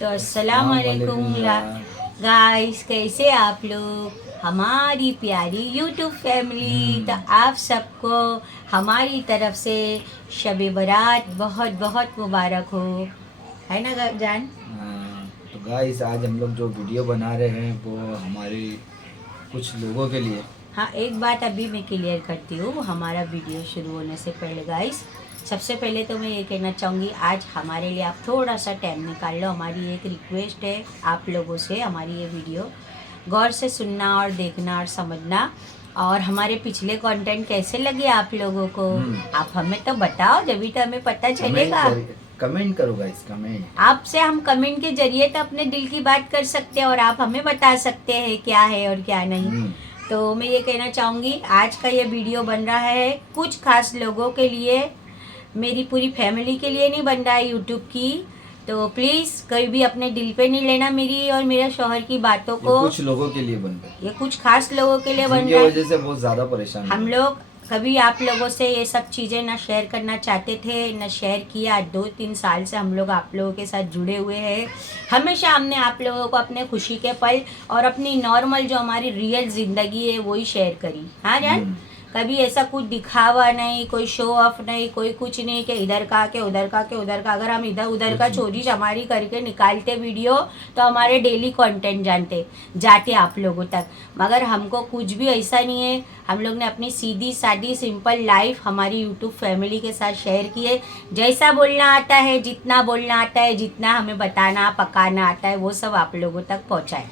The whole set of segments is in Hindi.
तो अस्सलाम वालेकुम गाइस, कैसे आप लोग, हमारी प्यारी यूट्यूब फैमिली। तो आप सबको हमारी तरफ से शब बारात बहुत बहुत मुबारक हो, है ना जान। तो गाइस आज हम लोग जो वीडियो बना रहे हैं वो हमारे कुछ लोगों के लिए। हाँ, एक बात अभी मैं क्लियर करती हूँ हमारा वीडियो शुरू होने से पहले गाइस। सबसे पहले तो मैं ये कहना चाहूँगी, आज हमारे लिए आप थोड़ा सा टाइम निकाल लो। हमारी एक रिक्वेस्ट है आप लोगों से, हमारी ये वीडियो गौर से सुनना और देखना और समझना। और हमारे पिछले कंटेंट कैसे लगे आप लोगों को, आप हमें तो बताओ, जब भी तो हमें पता चलेगा। कमेंट करो गाइस, कमेंट। आपसे हम कमेंट के जरिए तो अपने दिल की बात कर सकते हैं और आप हमें बता सकते हैं क्या है और क्या नहीं। तो मैं ये कहना चाहूँगी, आज का ये वीडियो बन रहा है कुछ खास लोगों के लिए, मेरी पूरी फैमिली के लिए नहीं बन रहा है यूट्यूब की। तो प्लीज़ कभी भी अपने दिल पे नहीं लेना मेरी और मेरे शौहर की बातों को। कुछ लोगों के लिए बन रहा है, ये कुछ खास लोगों के लिए बन रहा है, वजह से बहुत ज़्यादा परेशान हम लोग कभी आप लोगों से ये सब चीज़ें ना शेयर करना चाहते थे, ना शेयर किया। आज 2-3 साल से हम लोग आप लोगों के साथ जुड़े हुए हैं। हमेशा हमने आप लोगों को अपने खुशी के पल और अपनी नॉर्मल जो हमारी रियल ज़िंदगी है वही शेयर करी। हाँ जान, कभी ऐसा कुछ दिखावा नहीं, कोई शो ऑफ नहीं, कोई कुछ नहीं कि इधर का के उधर का के उधर का। अगर हम इधर उधर का चोरी चमारी करके निकालते वीडियो तो हमारे डेली कंटेंट जाते आप लोगों तक, मगर हमको कुछ भी ऐसा नहीं है। हम लोग ने अपनी सीधी सादी सिंपल लाइफ हमारी यूट्यूब फैमिली के साथ शेयर की है। जैसा बोलना आता है, जितना बोलना आता है, जितना हमें बताना पकाना आता है, वो सब आप लोगों तक पहुँचाए।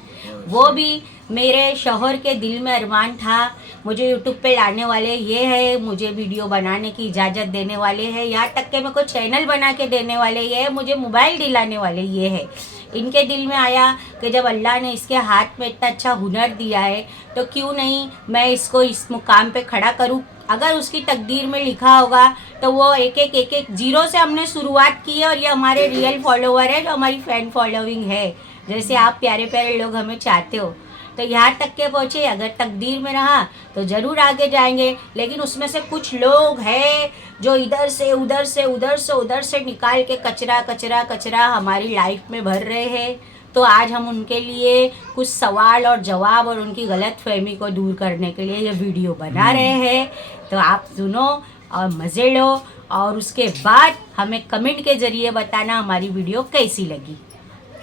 वो भी मेरे शौहर के दिल में अरमान था, मुझे यूट्यूब पे लाने वाले ये है, मुझे वीडियो बनाने की इजाज़त देने वाले हैं, यहाँ तक के मेरे को चैनल बना के देने वाले ये है, मुझे मोबाइल दिलाने वाले ये है। इनके दिल में आया कि जब अल्लाह ने इसके हाथ में इतना अच्छा हुनर दिया है तो क्यों नहीं मैं इसको इस मुकाम पे खड़ा करूँ। अगर उसकी तकदीर में लिखा होगा तो वो एक एक जीरो से हमने शुरुआत की है। और ये हमारे रियल फॉलोवर है, जो हमारी फ़ैन फॉलोइंग है, जैसे आप प्यारे प्यारे लोग हमें चाहते हो। तो यहाँ तक के पहुँचे, अगर तकदीर में रहा तो ज़रूर आगे जाएंगे। लेकिन उसमें से कुछ लोग हैं जो इधर से उधर से उधर से उधर से निकाल के कचरा कचरा कचरा हमारी लाइफ में भर रहे हैं। तो आज हम उनके लिए कुछ सवाल और जवाब और उनकी गलत फहमी को दूर करने के लिए ये वीडियो बना रहे हैं। तो आप सुनो और मज़े लो, और उसके बाद हमें कमेंट के ज़रिए बताना हमारी वीडियो कैसी लगी,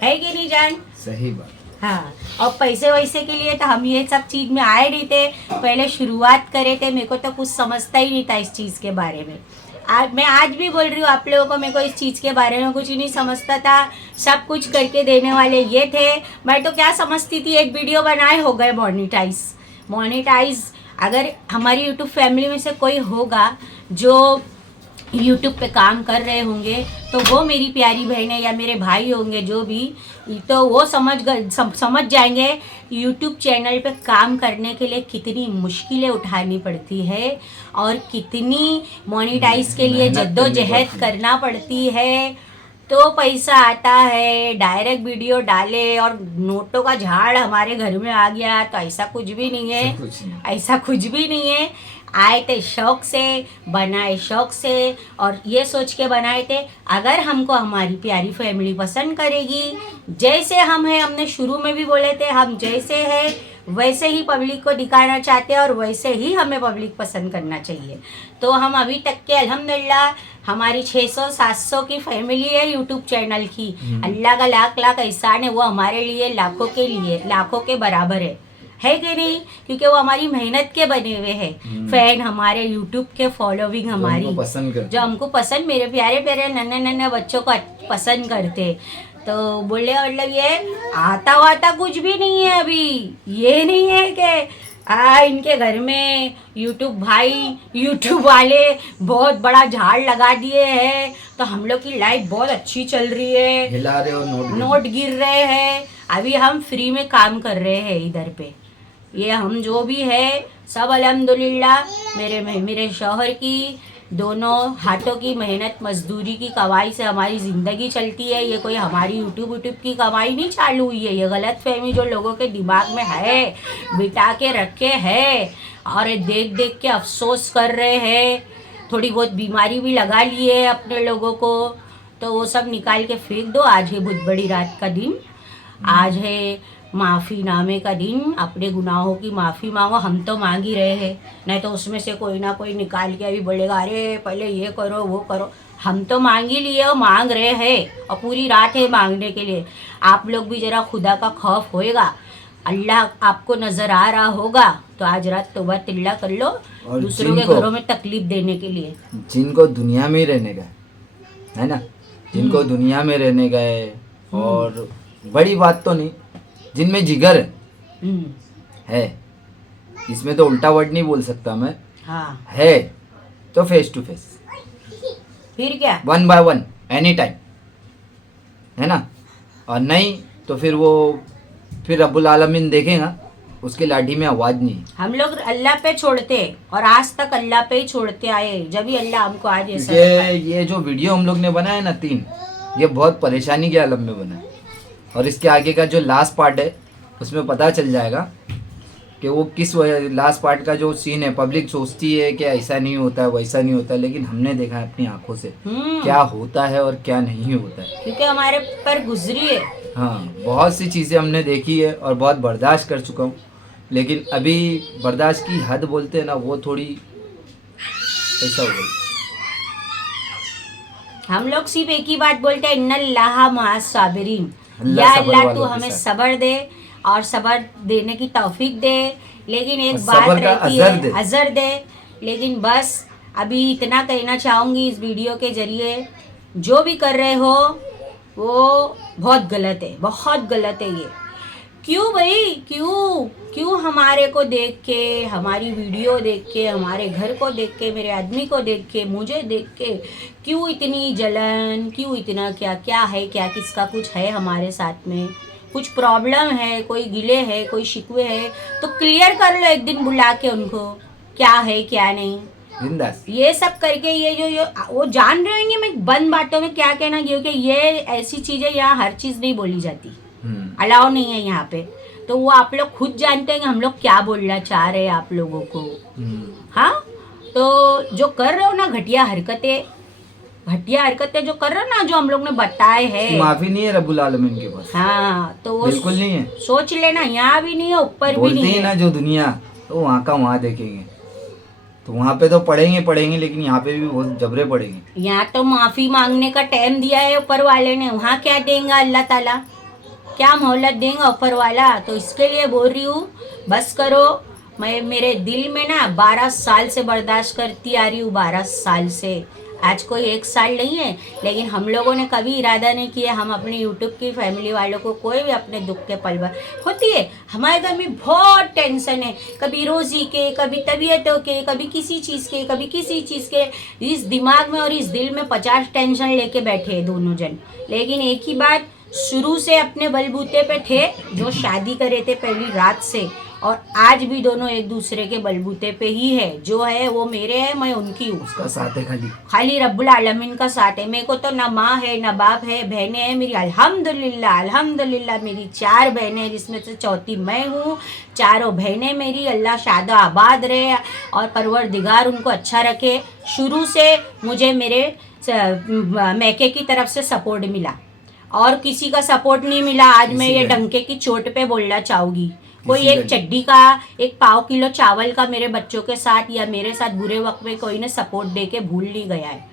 है कि नहीं जान। सही बात। हाँ, और पैसे वैसे के लिए तो हम ये सब चीज़ में आए नहीं थे, पहले शुरुआत करे थे। मेरे को तो कुछ समझता ही नहीं था इस चीज़ के बारे में। मैं आज भी बोल रही हूँ आप लोगों को, मेरे को इस चीज़ के बारे में कुछ ही नहीं समझता था। सब कुछ करके देने वाले ये थे। मैं तो क्या समझती थी, एक वीडियो बनाए हो गए मोनेटाइज। अगर हमारी यूट्यूब फैमिली में से कोई होगा जो यूट्यूब पे काम कर रहे होंगे तो वो मेरी प्यारी बहनें या मेरे भाई होंगे जो भी, तो वो समझ जाएंगे यूट्यूब चैनल पे काम करने के लिए कितनी मुश्किलें उठानी पड़ती है और कितनी मोनेटाइज के लिए जद्दोजहद करना पड़ती है। तो पैसा आता है, डायरेक्ट वीडियो डाले और नोटों का झाड़ हमारे घर में आ गया, तो ऐसा कुछ भी नहीं है। ऐसा कुछ भी नहीं है। आए थे शौक से, बनाए शौक से, और ये सोच के बनाए थे अगर हमको हमारी प्यारी फैमिली पसंद करेगी, जैसे हम हैं, हमने शुरू में भी बोले थे हम जैसे हैं वैसे ही पब्लिक को दिखाना चाहते हैं और वैसे ही हमें पब्लिक पसंद करना चाहिए। तो हम अभी तक के अल्हम्दुलिल्लाह हमारी 600-700 की फैमिली है यूट्यूब चैनल की। अल्लाह का लाख लाख एहसान है, वो हमारे लिए लाखों के बराबर है कि नहीं, क्योंकि वो हमारी मेहनत के बने हुए हैं फैन, हमारे यूट्यूब के फॉलोविंग हमारी, जो हमको पसंद, मेरे प्यारे प्यारे नन्हे बच्चों को पसंद करते। तो बोले मतलब ये आता वाता कुछ भी नहीं है अभी। ये नहीं है कि इनके घर में यूट्यूब वाले बहुत बड़ा झाड़ लगा दिए हैं तो हम लोग की लाइफ बहुत अच्छी चल रही है, हिला रहे हो, नोट गिर रहे हैं। अभी हम फ्री में काम कर रहे हैं इधर पे। ये हम जो भी है सब अल्हम्दुलिल्लाह मेरे शौहर की दोनों हाथों की मेहनत मजदूरी की कमाई से हमारी ज़िंदगी चलती है। ये कोई हमारी यूट्यूब की कमाई नहीं चालू हुई है। ये गलत फहमी जो लोगों के दिमाग में है, बिठा के रखे है और देख देख के अफसोस कर रहे हैं। थोड़ी बहुत बीमारी भी लगा ली है अपने लोगों को। तो वो सब निकाल के फेंक दो। आज है बहुत बड़ी रात का दिन, आज है माफ़ी नामे का दिन। अपने गुनाहों की माफ़ी मांगो, हम तो मांग ही रहे हैं, नहीं तो उसमें से कोई ना कोई निकाल के अभी बोलेगा अरे पहले ये करो वो करो। हम तो मांग ही लिए और मांग रहे हैं, और पूरी रात है मांगने के लिए। आप लोग भी ज़रा खुदा का खौफ होएगा, अल्लाह आपको नज़र आ रहा होगा, तो आज रात तौबा तिल्ला कर लो और दूसरों के घरों में तकलीफ देने के लिए। जिनको दुनिया में ही रहने का है ना, जिनको दुनिया में रहने का है, और बड़ी बात तो नहीं, जिनमें जिगर है, इसमें तो उल्टा वर्ड नहीं बोल सकता मैं, हाँ है तो फेस टू फेस, फिर क्या, 1 by 1 एनी टाइम, है ना। और नहीं तो फिर रब्बुल आलमीन देखेगा, उसकी लाठी में आवाज नहीं है। हम लोग अल्लाह पे छोड़ते और आज तक अल्लाह पे ही छोड़ते आए, जब भी अल्लाह हमको आज ऐसा ये जो वीडियो हम लोग ने बनाया ना 3, ये बहुत परेशानी के आलम में बना है। और इसके आगे का जो लास्ट पार्ट है उसमें पता चल जाएगा कि वो किस वजह, लास्ट पार्ट का जो सीन है, पब्लिक सोचती है कि ऐसा नहीं होता है वैसा नहीं होता है, लेकिन हमने देखा है अपनी आंखों से क्या होता है और क्या नहीं होता है, क्योंकि हमारे पर गुजरी है। हाँ, बहुत सी चीज़ें हमने देखी है और बहुत बर्दाश्त कर चुका हूँ, लेकिन अभी बर्दाश्त की हद बोलते हैं ना, वो थोड़ी ऐसा हो गई। हम लोग सिर्फ एक ही बात बोलते हैं, इन्नल्लाह मअस साबिरीन, अल्लाह या सब्र अल्लाह वालों तू के हमें साथ। सब्र दे और सब्र देने की तौफीक दे। लेकिन एक और बात सब्र का रहती अज़र है, दे। अजर दे। लेकिन बस अभी इतना कहना चाहूँगी इस वीडियो के जरिए, जो भी कर रहे हो वो बहुत गलत है, बहुत गलत है ये। क्यों भाई, क्यों हमारे को देख के, हमारी वीडियो देख के, हमारे घर को देख के, मेरे आदमी को देख के, मुझे देख के क्यों इतनी जलन, क्यों इतना क्या क्या है, क्या किसका कुछ है हमारे साथ में, कुछ प्रॉब्लम है, कोई गिले है, कोई शिकवे है, तो क्लियर कर लो एक दिन बुला के उनको, क्या है क्या नहीं। बिंदास। ये सब करके ये वो जान रहे होंगे मैं बंद बातों में क्या कहना, क्योंकि ये ऐसी चीज़ें यहाँ हर चीज़ नहीं बोली जाती, अलाउ नहीं है यहाँ पे। तो वो आप लोग खुद जानते हैं कि हम लोग क्या बोलना चाह रहे हैं आप लोगों को। हाँ, तो जो कर रहे हो ना घटिया हरकतें जो कर रहे हो ना, जो हम लोग ने बताए हैं, माफी नहीं है रब्बुल आलमीन के पास। हाँ, तो वो बिल्कुल नहीं है। सोच लेना, यहाँ भी नहीं है, ऊपर भी बोलते नहीं हैं है ना जो दुनिया, तो वहाँ का वहाँ देखेंगे, तो वहाँ पे तो पढ़ेंगे, लेकिन यहाँ पे भी बहुत जबरे पड़ेंगे। यहाँ तो माफी मांगने का टाइम दिया है ऊपर वाले ने, वहाँ क्या देंगे अल्लाह ताला, क्या मोहलत देंगे ऊपर वाला। तो इसके लिए बोल रही हूँ, बस करो। मैं मेरे दिल में ना 12 साल से बर्दाश्त करती आ रही हूँ, 12 साल से, आज कोई 1 साल नहीं है। लेकिन हम लोगों ने कभी इरादा नहीं किया, हम अपने यूट्यूब की फैमिली वालों को कोई भी अपने दुख के पल भर होती है। हमारे घर में बहुत टेंशन है, कभी रोज़ी के, कभी तबीयतों के, कभी किसी चीज़ के, कभी किसी चीज़ के। इस दिमाग में और इस दिल में 50 टेंशन लेके बैठे हैं दोनों जन। लेकिन एक ही बात, शुरू से अपने बलबूते पे थे, जो शादी करे थे पहली रात से, और आज भी दोनों एक दूसरे के बलबूते पे ही है। जो है वो मेरे है, मैं उनकी हूँ। उसका साथ है खाली रब्बुल आलमीन का साथ है। मेरे को तो ना माँ है ना बाप है, बहनें हैं मेरी, अल्हम्दुलिल्लाह अल्हम्दुलिल्लाह। मेरी 4 बहनें हैं, जिसमें से चौथी मैं हूँ। चारों बहनें मेरी, अल्लाह शादा आबाद रहे और परवरदिगार उनको अच्छा रखे। शुरू से मुझे मेरे मैके की तरफ से सपोर्ट मिला, और किसी का सपोर्ट नहीं मिला। आज मैं ये डंके की चोट पे बोलना चाहूँगी, कोई एक चड्डी का, एक पाव किलो चावल का मेरे बच्चों के साथ या मेरे साथ बुरे वक्त में कोई ने सपोर्ट दे के भूल नहीं गया है।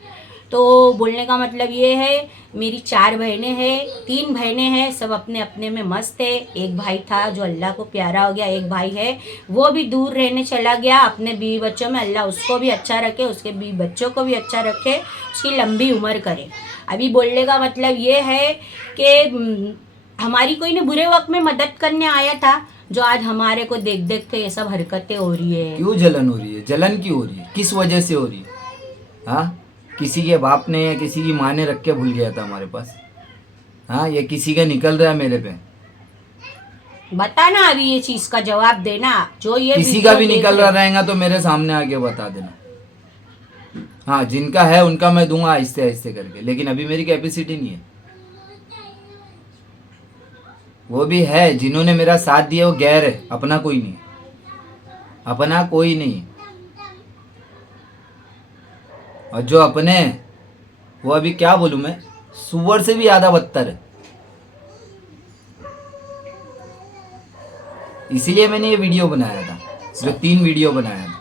तो बोलने का मतलब ये है, मेरी 4 बहनें हैं, 3 बहनें हैं, सब अपने अपने में मस्त है। एक भाई था जो अल्लाह को प्यारा हो गया, एक भाई है वो भी दूर रहने चला गया अपने बीवी बच्चों में। अल्लाह उसको भी अच्छा रखे, उसके बीवी बच्चों को भी अच्छा रखे, उसकी लंबी उम्र करे। अभी बोलने का मतलब ये है कि हमारी कोई ने बुरे वक्त में मदद करने आया था, जो आज हमारे को देख देख के ये सब हरकतें हो रही है। क्यों जलन हो रही है? जलन क्यों हो रही है? किस वजह से हो रही है? हाँ, किसी के बाप ने या किसी की माँ ने रख के भूल गया था हमारे पास, हाँ, ये किसी का निकल रहा है मेरे पे, बताना अभी ये चीज का जवाब देना। जो ये किसी का भी निकल रहा रहेगा तो मेरे सामने आके बता देना। हाँ, जिनका है उनका मैं दूंगा आहिस्ते आहिस्ते करके, लेकिन अभी मेरी कैपेसिटी नहीं है। वो भी है जिन्होंने मेरा साथ दिया, वो गैर है, अपना कोई नहीं, अपना कोई नहीं। और जो अपने, वो अभी क्या बोलूं मैं, सुअर से भी ज़्यादा बदतर है। इसीलिए मैंने ये वीडियो बनाया था, जो 3 वीडियो बनाया था।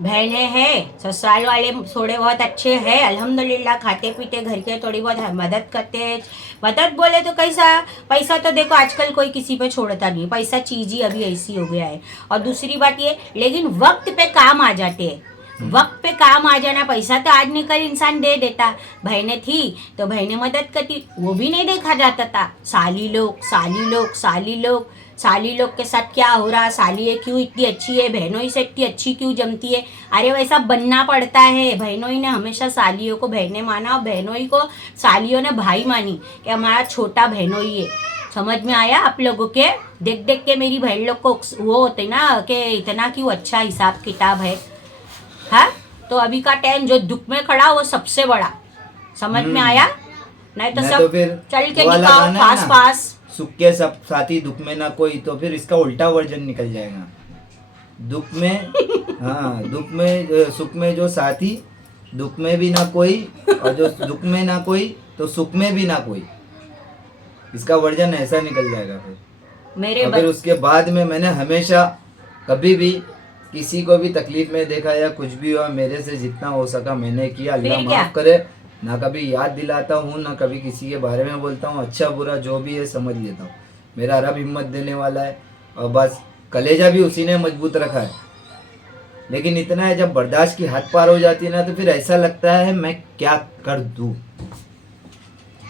बहने हैं, ससुराल वाले थोड़े बहुत अच्छे हैं, अल्हम्दुलिल्लाह, खाते पीते घर के, थोड़ी बहुत मदद करते हैं। मदद बोले तो कैसा, पैसा तो देखो आजकल कोई किसी पे छोड़ता नहीं, पैसा चीज ही अभी ऐसी हो गया है। और दूसरी बात ये, लेकिन वक्त पे काम आ जाते हैं। वक्त पे काम आ जाना, पैसा तो आज निकल इंसान दे देता। बहनें थी तो बहनें मदद करती, वो भी नहीं देखा जाता था। साली लोग, साली लोग, साली लोग, साली लोग के साथ क्या हो रहा, साली है क्यों इतनी अच्छी है, बहनों ही से इतनी अच्छी क्यों जमती है। अरे वैसा बनना पड़ता है। बहनों ही ने हमेशा सालियों को बहनें माना और बहनों ही को सालियों ने भाई मानी कि हमारा छोटा बहनों ही है। समझ में आया आप लोगों के? देख देख के मेरी बहन लोग को वो होते ना कि इतना क्यों अच्छा हिसाब किताब है। हाँ, तो अभी का टाइम जो दुख में खड़ा वो सबसे बड़ा। समझ में आया? नहीं तो सब फिर चल के वो वाला निकाह गाना है पास ना, पास। सुख के सब साथी दुख में ना कोई, तो फिर इसका उल्टा वर्जन निकल जाएगा। दुख में हाँ, दुख में सुख में जो साथी, दुख में भी ना कोई, और जो दुख में ना कोई तो सुख में भी ना कोई। इसका वर्जन ऐसा निकल जाएगा फिर। मेरे और फिर उसके बाद में मैंने हमेशा कभी भी किसी को भी तकलीफ में देखा या कुछ भी हुआ, मेरे से जितना हो सका मैंने किया। अल्लाह फिर क्या? माफ करे, ना कभी याद दिलाता हूँ, ना कभी किसी के बारे में बोलता हूँ। अच्छा बुरा जो भी है समझ लेता हूँ। मेरा रब हिम्मत देने वाला है, और बस कलेजा भी उसी ने मजबूत रखा है। लेकिन इतना है, जब बर्दाश्त की हद पार हो जाती है ना, तो फिर ऐसा लगता है मैं क्या कर दूँ।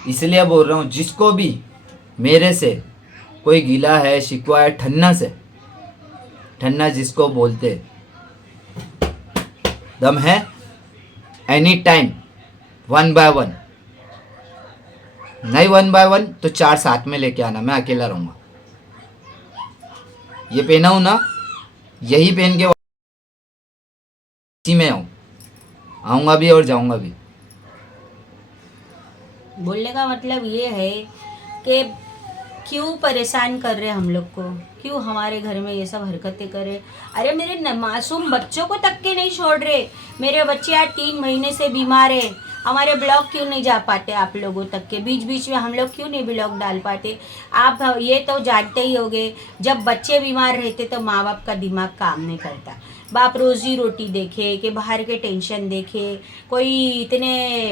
इसलिए बोल रहा हूँ, जिसको भी मेरे से कोई गिला है, शिकवा है, ठन्ना से, ठन्ना जिसको बोलते, दम है एनी टाइम 1 by 1, नहीं 1 by 1 तो 4 साथ में लेके आना, मैं अकेला रहूंगा। ये पहना हूं ना, यही पहन के इसी में आऊंगा भी और जाऊंगा भी। बोलने का मतलब ये है कि क्यों परेशान कर रहे हम लोग को, क्यों हमारे घर में ये सब हरकतें करे। अरे मेरे मासूम बच्चों को तक के नहीं छोड़ रहे। मेरे बच्चे आज 3 महीने से बीमार है। हमारे ब्लॉग क्यों नहीं जा पाते आप लोगों तक के? बीच बीच में हम लोग क्यों नहीं ब्लॉग डाल पाते? आप ये तो जानते ही होंगे, जब बच्चे बीमार रहते तो माँ बाप का दिमाग काम नहीं करता। बाप रोजी रोटी देखे कि बाहर के टेंशन देखे। कोई इतने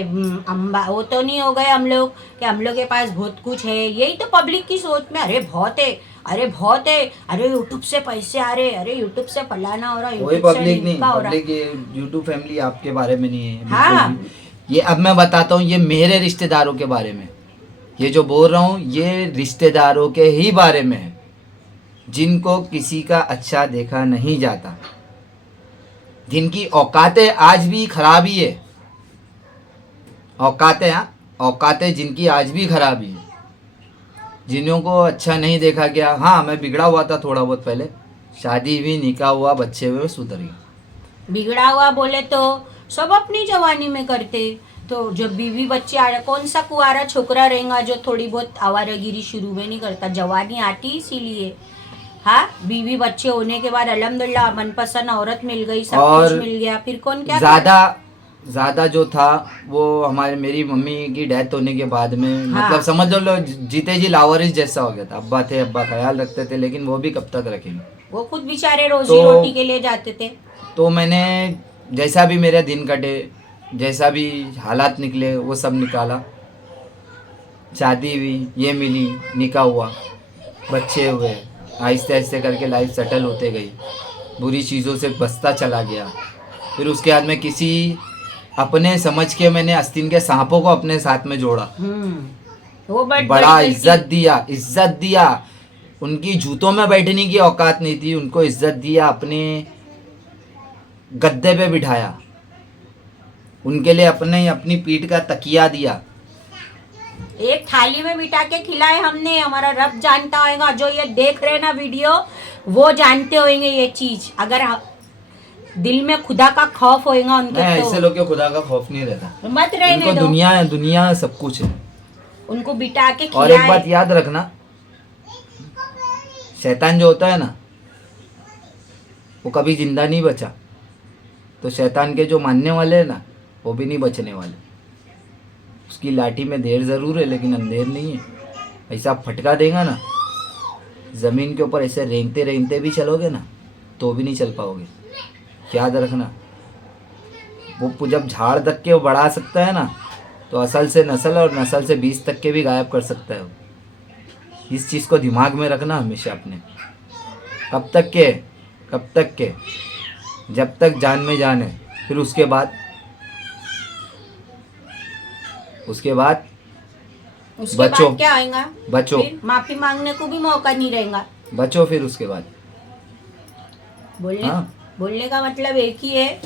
अम्बा वो तो नहीं हो गए हम लोग कि हम लोग के पास बहुत कुछ है। यही तो पब्लिक की सोच में, अरे बहुत है, अरे बहुत है, अरे यूट्यूब से पैसे आ रहे, अरे यूट्यूब से फलाना हो रहा, कोई यूट्यूब से पब्लिक नहीं, ढिमका हो रहा। पब्लिक ये यूट्यूब फैमिली आपके बारे में नहीं है बिल्कुल हाँ। भी। ये अब मैं बताता हूँ, ये मेरे रिश्तेदारों के बारे में, ये जो बोल रहा हूँ ये रिश्तेदारों के ही बारे में है, जिनको किसी का अच्छा देखा नहीं जाता, जिनकी औकातें आज भी खराब ही है। औकातें, हाँ, औकातें जिनकी आज भी खराब ही है, जिन्हों को अच्छा नहीं देखा गया। हाँ, मैं बिगड़ा हुआ था थोड़ा बहुत पहले, शादी हुई, निकाह हुआ, बच्चे हुए, सुधर गया। बिगड़ा हुआ बोले तो सब अपनी जवानी में करते। तो जब बीवी बच्चे आ रहे, कौन सा कुआरा छोकरा रहेगा जो थोड़ी बहुत आवारागिरी शुरू में नहीं करता? जवानी आती इसीलिए। हाँ, बीवी बच्चे होने के बाद अल्हम्दुलिल्लाह मनपसंद औरत मिल गई, सब और कुछ मिल गया, फिर कौन क्या ज़्यादा जो था वो मेरी मम्मी की डेथ होने के बाद में, हाँ। मतलब समझ लो जीते जी लावारिस जैसा हो गया था। अब्बा थे, अब्बा ख्याल रखते थे, लेकिन वो भी कब तक रखेंगे। वो खुद बेचारे रोजी रोटी के लिए जाते थे। तो मैंने जैसा भी मेरे दिन कटे, जैसा भी हालात निकले, वो सब निकाला। शादी हुई, ये मिली, निकाह हुआ, बच्चे हुए, आहिस्ते आहिस्ते करके लाइफ सेटल होते गई। बुरी चीज़ों से बचता चला गया। फिर उसके बाद में किसी अपने समझ के मैंने आस्तीन के सांपों को अपने साथ में जोड़ा। वो बड़ा इज्जत दिया। उनकी जूतों में बैठने की औकात नहीं थी, उनको इज्जत दिया, अपने गद्दे पे बिठाया, उनके लिए अपनी पीठ का तकिया दिया। एक थाली में बिठा के खिलाए हमने। हमारा रब जानता होगा, जो ये देख रहे ना वीडियो वो जानते होंगे ये चीज। अगर दिल में खुदा का खौफ होएगा उनके नहीं, तो ऐसे लोग के खुदा का खौफ नहीं रहता। मत रहने उनको दो। दुनिया सब कुछ है। उनको बिठा के और एक बात खिलाए। याद रखना, शैतान जो होता है ना, वो कभी जिंदा नहीं बचा। तो शैतान के जो मानने वाले हैं ना, वो भी नहीं बचने वाले। उसकी लाठी में देर ज़रूर है लेकिन अंधेर नहीं है। ऐसा फटका देगा ना, ज़मीन के ऊपर ऐसे रेंगते रेंगते भी चलोगे ना तो भी नहीं चल पाओगे। याद रखना, वो जब झाड़ तक के वो बढ़ा सकता है ना, तो असल से नस्ल और नस्ल से बीज तक के भी गायब कर सकता है वो। इस चीज़ को दिमाग में रखना हमेशा अपने। कब तक के जब तक जान में जान है। फिर उसके बाद उसके बचो, बाद क्या आएगा? बचो, फिर माफी मांगने को भी मौका नहीं रहेगा। बचो फिर उसके बाद। हाँ। बोलने का मतलब एक ही है,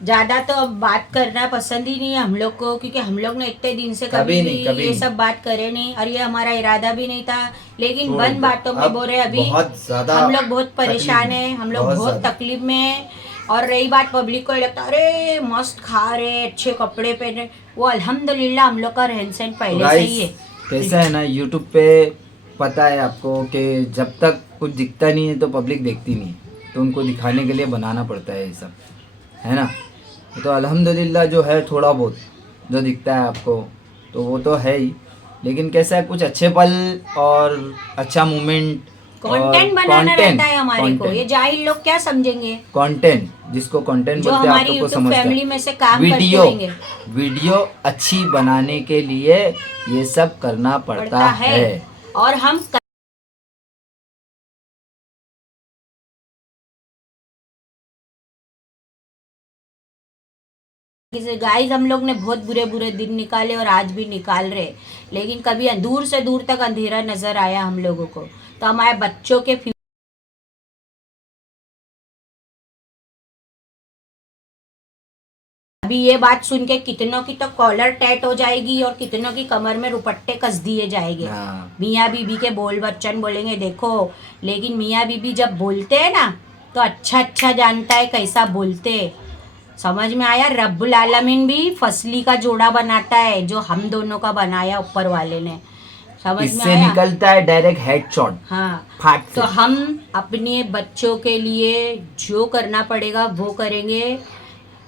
ज्यादा तो अब बात करना पसंद ही नहीं है हम लोग को, क्योंकि हम लोग ने इतने दिन से कभी कभी नहीं। सब बात करे नहीं, और ये हमारा इरादा भी नहीं था। लेकिन छोड़ बंद दो। बातों में अब बोल रहे अभी बहुत ज़्यादा हम लोग बहुत परेशान तकलीफ में, हैं, हम लोग बहुत बहुत ज़्यादा। तकलीफ में हैं। और रही बात पब्लिक को लगता अरे मस्त खा रहे, अच्छे कपड़े पहने, वो अल्हम्दुलिल्लाह हम लोग का रहन सहन पहले से ही है। कैसा है ना, यूट्यूब पे पता है आपको कि जब तक कुछ दिखता नहीं है तो पब्लिक देखती नहीं है, तो उनको दिखाने के लिए बनाना पड़ता है ये सब, है ना। तो अल्हम्दुलिल्लाह जो है थोड़ा बहुत जो दिखता है आपको तो वो तो है ही, लेकिन कैसा है कुछ अच्छे पल और अच्छा मोमेंट, कंटेंट बनाना रहता है हमारे को। ये जाहिल लोग क्या समझेंगे? कंटेंट, जिसको कंटेंट जो बोलते हैं आप हमारी लोग को यूट्यूब समझते फैमिली हैं। में से काम करते वीडियो होंगे वीडियो अच्छी बनाने के लिए ये सब करना पड़ता है। और हम गाइस हम लोग ने बहुत बुरे बुरे दिन निकाले और आज भी निकाल रहे, लेकिन कभी दूर से दूर तक अंधेरा नजर आया हम लोगों को। तो हमारे बच्चों के अभी ये बात सुन के कितनों की तो कॉलर टैट हो जाएगी और कितनों की कमर में रुपट्टे कस दिए जाएंगे। हाँ। मियाँ बीबी के बोल बच्चन बोलेंगे देखो, लेकिन मियाँ बीबी जब बोलते हैं ना तो अच्छा जानता है कैसा बोलते हैं। समझ में आया? रब्बुल आलमीन भी फसली का जोड़ा बनाता है जो हम दोनों का बनाया ऊपर वाले ने। समझ में इससे आया? निकलता है डायरेक्ट हेडशॉट। हाँ, फाट से। तो हम अपने बच्चों के लिए जो करना पड़ेगा वो करेंगे।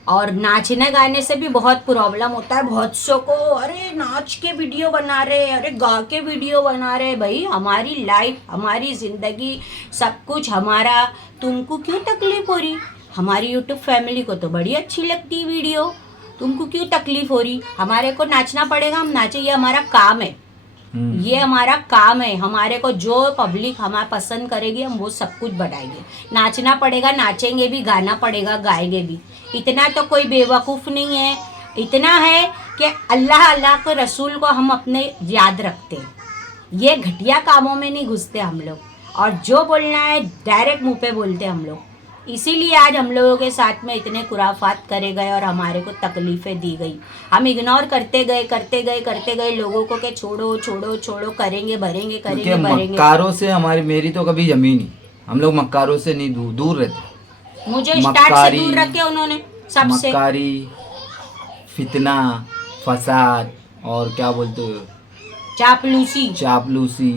और नाचने गाने से भी बहुत प्रॉब्लम होता है बहुत सौ को, अरे नाच के वीडियो बना रहे, अरे गा के वीडियो बना रहे। भाई हमारी लाइफ, हमारी ज़िंदगी, सब कुछ हमारा, तुमको क्यों तकलीफ हो रही? हमारी यूट्यूब फैमिली को तो बड़ी अच्छी लगती वीडियो, तुमको क्यों तकलीफ हो रही? हमारे को नाचना पड़ेगा, हम नाचे, ये हमारा काम है। ये हमारा काम है। हमारे को जो पब्लिक हमारा पसंद करेगी हम वो सब कुछ बढ़ाएंगे। नाचना पड़ेगा, नाचेंगे भी, गाना पड़ेगा, गाएंगे भी। इतना तो कोई बेवकूफ़ नहीं है। इतना है कि अल्लाह के रसूल को हम अपने याद रखते हैं। ये घटिया कामों में नहीं घुसते हम लोग, और जो बोलना है डायरेक्ट मुंह पे बोलते हम लोग। इसीलिए आज हम लोगों के साथ में इतने खुराफात करे गए और हमारे को तकलीफ़ें दी गई। हम इग्नोर करते गए लोगों को, कि छोड़ो छोड़ो छोड़ो, करेंगे भरेंगे, करेंगे भरेंगे। मक्कारों से मेरी तो कभी जमी नहीं। हम लोग मक्कारों से नहीं दूर रहते। मुझे स्टार्ट से दूर रखे उन्होंने सबसे। मक्कारी, फितना, फसाद और क्या बोलते हो, चापलूसी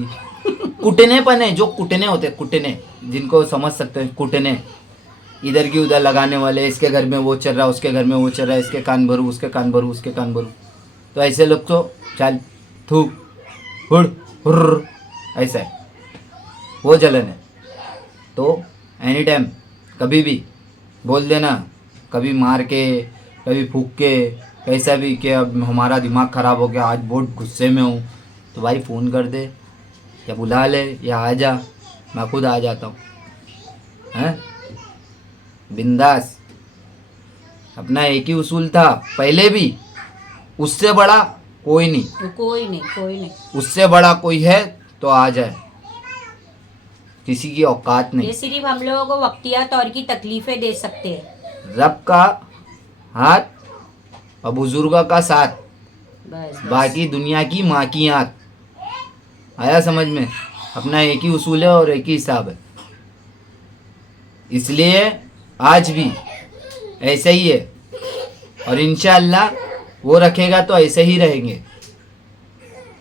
कुटने पने, जो कुटने होते, कुटने जिनको समझ सकते हैं, कुटने इधर की उधर लगाने वाले, इसके घर में वो चल रहा, उसके घर में वो चल रहा, इसके कान भरू, उसके कान भरू, उसके कान भरू। तो ऐसे लोग तो चल थूक हुड़ हुर्र, ऐसा है, वो जलन है। तो एनी टाइम कभी भी बोल देना, कभी मार के, कभी फूक के, कैसा भी, कि अब हमारा दिमाग ख़राब हो गया, आज बहुत गुस्से में हूँ, तो भाई फ़ोन कर दे या बुला ले या आ जा, मैं खुद आ जाता हूँ, हैं, बिंदास। अपना एक ही उसूल था पहले भी, उससे बड़ा कोई नहीं, उससे बड़ा कोई है तो आ जाए, किसी की औकात नहीं। ये सिर्फ हम लोगों को वक्तिया तौर की तकलीफें दे सकते हैं। रब का हाथ और बुजुर्गों का साथ, बस। बाकी दुनिया की माँ की आँख। आया समझ में? अपना एक ही उसूल है और एक ही हिसाब है। इसलिए आज भी ऐसे ही है और इंशाअल्लाह वो रखेगा तो ऐसे ही रहेंगे।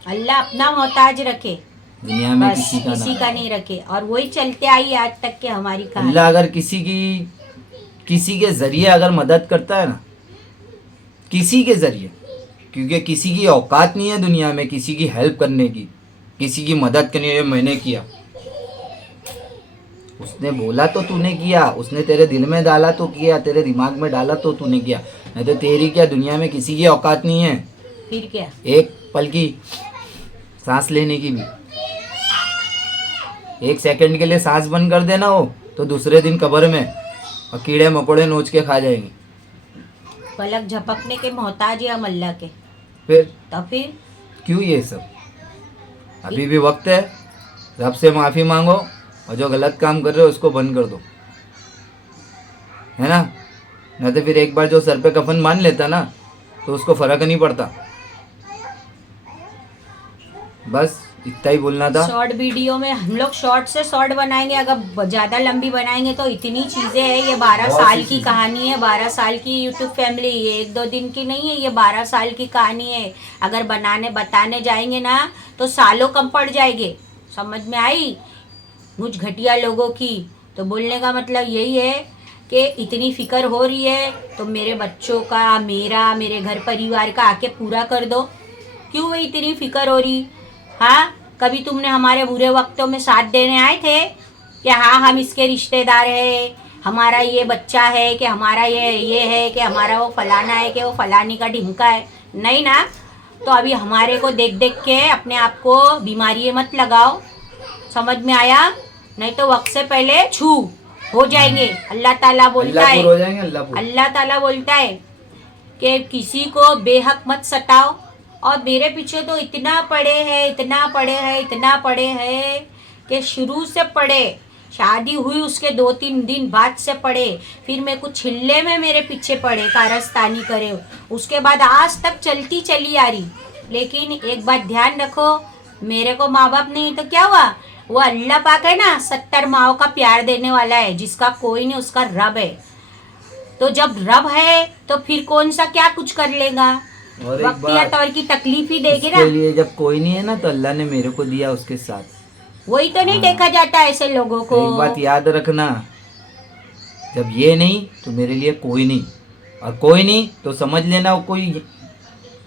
अल्लाह अपना मोहताज रखे, दुनिया में बस किसी का नहीं रखे, और वही चलते आई आज तक के हमारी कहानी। अल्लाह अगर किसी के जरिए अगर मदद करता है ना, किसी के जरिए, क्योंकि किसी की औकात नहीं है दुनिया में किसी की हेल्प करने की, किसी की मदद करनी है। मैंने किया, उसने बोला तो तूने किया, उसने तेरे दिल में डाला तो किया, तेरे दिमाग में डाला तो तूने किया, नहीं तो तेरी क्या दुनिया में किसी की औकात नहीं है फिर क्या। एक पल की सांस लेने की भी। एक सेकंड के लिए सांस बंद कर देना हो तो दूसरे दिन कब्र में और कीड़े मकोड़े नोच के खा जाएंगे। पलक झपकने के मोहताज है हम अल्लाह के। फिर तो फिर क्यों ये सब? अभी भी वक्त है, रब से माफ़ी मांगो और जो गलत काम कर रहे हो उसको बंद कर दो, है ना। नहीं तो फिर एक बार जो सर पे कफन मान लेता ना तो उसको फर्क नहीं पड़ता। बस इतना ही बोलना था। शॉर्ट वीडियो में हम लोग शॉर्ट से शॉर्ट बनाएंगे, अगर ज़्यादा लंबी बनाएंगे तो इतनी चीज़ें हैं। ये 12 बहुत साल सी की चीज़ें। कहानी है, 12 साल की यूट्यूब फैमिली, ये 1-2 दिन की नहीं है, ये 12 साल की कहानी है। अगर बताने जाएंगे ना तो सालों कम पड़ जाएंगे। समझ में आई मुझ घटिया लोगों की? तो बोलने का मतलब यही है कि इतनी फिक्र हो रही है तो मेरे बच्चों का, मेरे घर परिवार का आके पूरा कर दो। क्यों भाई इतनी फिक्र हो रही? हाँ, कभी तुमने हमारे बुरे वक्तों में साथ देने आए थे कि हाँ हम इसके रिश्तेदार हैं, हमारा ये बच्चा है, कि हमारा ये है, कि हमारा वो फलाना है, कि वो फलानी का ढिमका है? नहीं ना। तो अभी हमारे को देख देख के अपने आप को बीमारी मत लगाओ। समझ में आया? नहीं तो वक्त से पहले छू हो जाएंगे। अल्लाह ताला बोलता है, हो जाएंगे अल्लाह ताला बोलता है कि किसी को बेहक मत सताओ। और मेरे पीछे तो इतना पड़े हैं कि शुरू से पड़े, शादी हुई उसके 2-3 दिन बाद से पड़े, फिर मैं कुछ छिल्ले में मेरे पीछे पड़े, कारस्तानी करे, उसके बाद आज तक चलती चली आ रही। लेकिन एक बात ध्यान रखो, मेरे को माँ बाप नहीं तो क्या हुआ, वो अल्लाह पाक है ना, 70 माओ का प्यार देने वाला है, जिसका कोई नहीं उसका रब है। तो जब रब है तो फिर कौन सा क्या कुछ कर लेगा। और एक वक्त या बात, तौर की तकलीफ ही देगी ना। उसके लिए जब कोई नहीं है ना तो अल्लाह ने मेरे को दिया उसके साथ। वही तो नहीं हाँ। देखा जाता ऐसे लोगों को। एक बात याद रखना, जब ये नहीं तो मेरे लिए कोई नहीं, और कोई नहीं तो समझ लेना कोई,